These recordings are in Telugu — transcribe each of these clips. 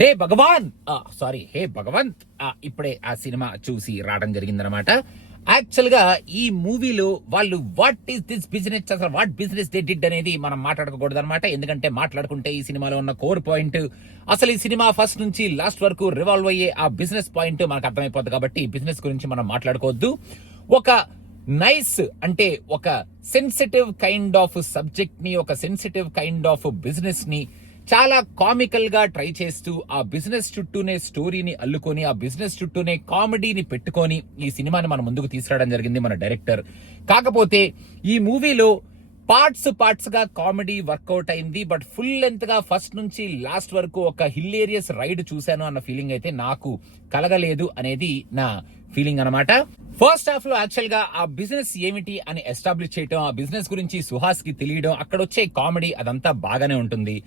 హే భగవాన్ హే భగవంత్ ఇప్పుడే ఆ సినిమా చూసి రావడం జరిగిందనమాట. యాక్చువల్ గా ఈ మూవీలో వాళ్ళు వాట్ ఈస్ దిస్ బిజినెస్, అసలు వాట్ బిజినెస్ దే డిడ్ అనేది మనం మాట్లాడకూడదు అనమాట. ఎందుకంటే మాట్లాడుకుంటే ఈ సినిమాలో ఉన్న కోర్ పాయింట్, అసలు ఈ సినిమా ఫస్ట్ నుంచి లాస్ట్ వరకు రివాల్వ్ అయ్యే ఆ బిజినెస్ పాయింట్ మనకు అర్థమైపోద్ది. కాబట్టి బిజినెస్ గురించి మనం మాట్లాడుకోవద్దు. ఒక నైస్ అంటే ఒక సెన్సిటివ్ కైండ్ ఆఫ్ సబ్జెక్ట్ ని, ఒక సెన్సిటివ్ కైండ్ ఆఫ్ బిజినెస్ ని చాలా కామికల్ గా ట్రై చేస్తూ ఆ బిజినెస్ చుట్టూనే స్టోరీని అల్లుకొని, ఆ బిజినెస్ చుట్టూనే కామెడీని పెట్టుకొని ఈ సినిమాని మన ముందుకు తీసుకురావడం జరిగింది మన డైరెక్టర్. కాకపోతే ఈ మూవీలో పార్ట్స్ గా కామెడీ వర్కౌట్ అయింది. బట్ ఫుల్ లెంత్ గా ఫస్ట్ నుంచి లాస్ట్ వరకు ఒక హిలేరియస్ రైడ్ చూశాను అన్న ఫీలింగ్ అయితే నాకు కలగలేదు అనేది నా ఫీలింగ్ అనమాట. ఫస్ట్ హాఫ్ లో యాక్చువల్ గా ఆ బిజినెస్ ఏమిటి అని ఎస్టాబ్లిష్ చేయడం, ఆ బిజినెస్ గురించి సుహాస్ కి తెలియడం, అక్కడ వచ్చే కామెడీ అదంతా బాగానే ఉంటుంది.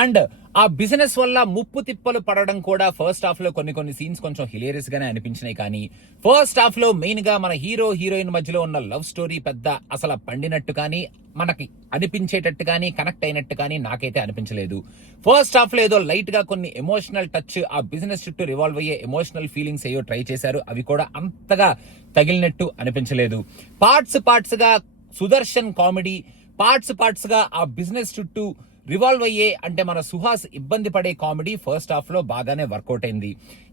అండ్ ఆ బిజినెస్ వల్ల ముప్పు తిప్పలు పడడం కూడా ఫస్ట్ హాఫ్ లో కొన్ని సీన్స్ కొంచెం హిలేరియస్ గానే అనిపించినాయి. కానీ ఫస్ట్ హాఫ్ లో మెయిన్ గా మన హీరో హీరోయిన్ మధ్యలో ఉన్న లవ్ స్టోరీ పెద్ద అసలు పండినట్టు కానీ, మనకి అనిపించేటట్టు కానీ, కనెక్ట్ అయినట్టు కానీ నాకైతే అనిపించలేదు. ఫస్ట్ హాఫ్ లో ఏదో లైట్ గా కొన్ని ఎమోషనల్ టచ్, ఆ బిజినెస్ చుట్టూ రివాల్వ్ అయ్యే ఎమోషనల్ ఫీలింగ్స్ ఏయో ట్రై చేశారు. అవి కూడా అంతగా తగిలినట్టు అనిపించలేదు. పార్ట్స్ గా సుదర్శన్ కామెడీ, పార్ట్స్ గా ఆ బిజినెస్ చుట్టూ రివాల్వ్ అయ్యే అంటే మన సుహాస్ ఇబ్బంది పడే కామెడీ ఫస్ట్ హాఫ్ లో బాగానే వర్కౌట్ అయింది.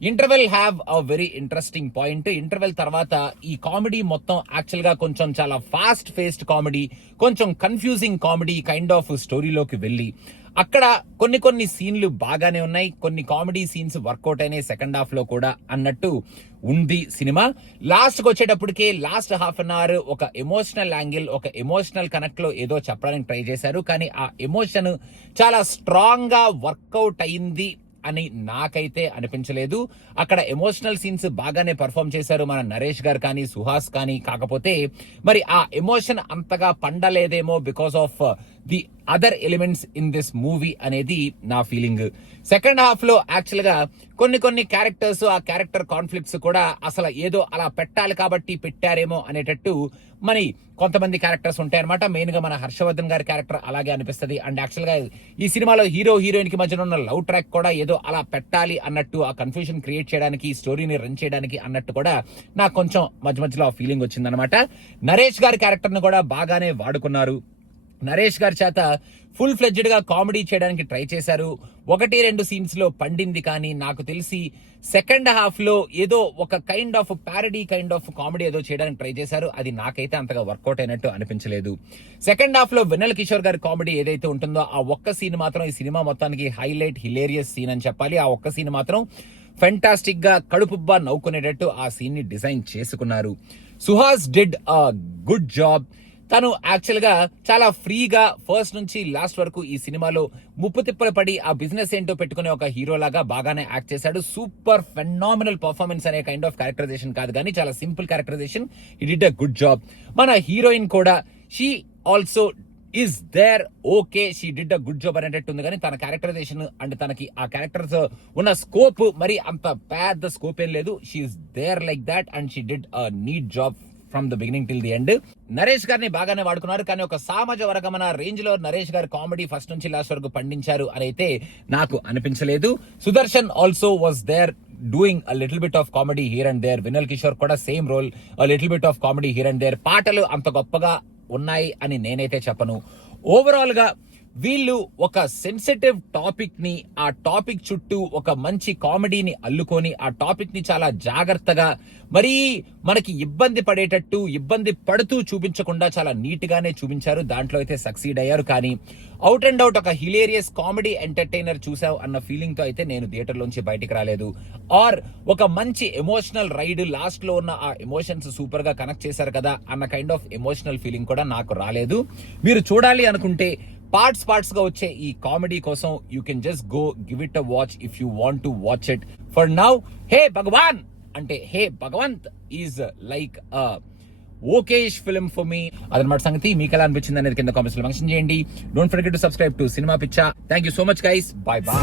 Interval have a very interesting point. Interval తర్వాత ఈ కామెడీ మొత్తం యాక్చువల్ గా కొంచెం చాలా ఫాస్ట్ ఫేస్డ్ కామెడీ, కొంచెం కన్ఫ్యూజింగ్ కామెడీ కైండ్ ఆఫ్ స్టోరీలోకి వెళ్ళి అక్కడ కొన్ని సీన్లు బాగానే ఉన్నాయి, కొన్ని కామెడీ సీన్స్ వర్కౌట్ అయినాయి సెకండ్ హాఫ్ లో కూడా అన్నట్టు ఉంది సినిమా. లాస్ట్ కి వచ్చేటప్పటికే లాస్ట్ హాఫ్ అన్ అవర్ ఒక ఎమోషనల్ యాంగిల్, ఒక ఎమోషనల్ కనెక్ట్ లో ఏదో చెప్పడానికి ట్రై చేశారు. కానీ ఆ ఎమోషన్ చాలా స్ట్రాంగ్ గా వర్కౌట్ అయింది అని నాకైతే అనిపించలేదు. అక్కడ ఎమోషనల్ సీన్స్ బాగానే పర్ఫామ్ చేశారు మన నరేష్ గారు కానీ, సుహాస్ కానీ. కాకపోతే మరి ఆ ఎమోషన్ అంతగా పండలేదేమో because of the other elements in this movie అనేది నా ఫీలింగ్. సెకండ్ హాఫ్ లో యాక్చువల్ గా కొన్ని క్యారెక్టర్స్, ఆ క్యారెక్టర్ కాన్ఫ్లిక్ట్స్ కూడా అసలు ఏదో అలా పెట్టాలి కాబట్టి పెట్టారేమో అనేటట్టు మరి కొంతమంది క్యారెక్టర్స్ ఉంటాయన్నమాట. మెయిన్ గా మన హర్షవర్ధన్ గారి క్యారెక్టర్ అలాగే అనిపిస్తుంది. అండ్ యాక్చువల్ గా ఈ సినిమాలో హీరో హీరోయిన్ కి మధ్యన ఉన్న లవ్ ట్రాక్ కూడా ఏదో అలా పెట్టాలి అన్నట్టు, ఆ కన్ఫ్యూజన్ క్రియేట్ చేయడానికి, స్టోరీని రన్ చేయడానికి అన్నట్టు కూడా నాకు కొంచెం మధ్యలో ఆ ఫీలింగ్ వచ్చిందనమాట. నరేష్ గారి క్యారెక్టర్ ను కూడా బాగానే వాడుకున్నారు. నరేష్ గారి చేత ఫుల్ ఫ్లెడ్జ్డ్ గా కామెడీ చేయడానికి ట్రై చేశారు. 1-2 సీన్స్ లో పండింది. కానీ నాకు తెలిసి సెకండ్ హాఫ్ లో ఏదో ఒక kind of parody kind of comedy ఏదో చేయడానికి ట్రై చేశారు. అది నాకైతే అంతగా వర్కౌట్ అయినట్టు అనిపించలేదు. సెకండ్ హాఫ్ లో వెన్నెల కిషోర్ గారి కామెడీ ఏదైతే ఉంటుందో ఆ ఒక్క సీన్ మాత్రం ఈ సినిమా మొత్తానికి హైలైట్, హిలేరియస్ సీన్ అని చెప్పాలి. ఆ ఒక్క సీన్ మాత్రం ఫెంటాస్టిక్ గా కడుపుబ్బా నవ్వుకునేటట్టు ఆ సీన్ ని డిజైన్ చేసుకున్నారు. Suhas did a good job. తను యాక్చువల్ గా చాలా ఫ్రీగా ఫస్ట్ నుంచి లాస్ట్ వరకు ఈ సినిమాలో ముప్పు తిప్పలు పడి ఆ బిజినెస్ ఏంటో పెట్టుకునే ఒక హీరో లాగా బాగానే యాక్ట్ చేశాడు. సూపర్ ఫెనామినల్ పర్ఫార్మెన్స్ అనే కైండ్ ఆఫ్ క్యారెక్టరైజేషన్ కాదు కానీ చాలా simple characterization. He did a good job. మన హీరోయిన్ కూడా she also is there, okay she did a good job అనేటట్టు ఉంది. కానీ తన క్యారెక్టరైజేషన్ అంటే తనకి ఆ క్యారెక్టర్స్ ఉన్న స్కోప్ మరి అంత పెద్ద స్కోప్ ఏం లేదు. She is there like that and she did a neat job from the beginning till the end. Naresh గారిని బాగానే వాడుకున్నారు. కానీ ఒక సామాజ వర్గమన రేంజ్ లో నరేష్ గారి కామెడీ ఫస్ట్ నుంచి లాస్ట్ వరకు పండించారు అని అయితే నాకు అనిపించలేదు. Sudarshan also was there doing a little bit of comedy here and there. వినల్ కిషోర్ కూడా same role, a little bit of comedy here and there. పాటలు అంత గొప్పగా ఉన్నాయి అని నేనైతే చెప్పను. ఓవరాల్ గా వీళ్ళు ఒక సెన్సిటివ్ టాపిక్ ని, ఆ టాపిక్ చుట్టూ ఒక మంచి కామెడీని అల్లుకొని ఆ టాపిక్ ని చాలా జాగ్రత్తగా మరీ మనకి ఇబ్బంది పడేటట్టు, ఇబ్బంది పడుతూ చూపించకుండా చాలా నీట్ గానే చూపించారు. దాంట్లో అయితే సక్సీడ్ అయ్యారు. కానీ అవుట్ అండ్ అవుట్ ఒక హిలేరియస్ కామెడీ ఎంటర్టైనర్ చూసావు అన్న ఫీలింగ్ తో అయితే నేను థియేటర్ లోంచి బయటికి రాలేదు. ఆర్ ఒక మంచి ఎమోషనల్ రైడ్, లాస్ట్ లో ఉన్న ఆ ఎమోషన్స్ సూపర్ గా కనెక్ట్ చేశారు కదా అన్న కైండ్ ఆఫ్ ఎమోషనల్ ఫీలింగ్ కూడా నాకు రాలేదు. మీరు చూడాలి అనుకుంటే పార్ట్స్ గా వచ్చే ఈ కామెడీ కోసం you can just go give it a watch if you want to watch it. For now hey Bhagawan అంటే hey Bhagavanth is like okayish film for me. అదనమాట సంగతి. మీకు ఎలా అనిపించింది అనేది కింద కామెంట్స్ లో మెన్షన్ చేయండి. Don't forget to subscribe to cinema Piccha. Thank you so much guys. Bye by.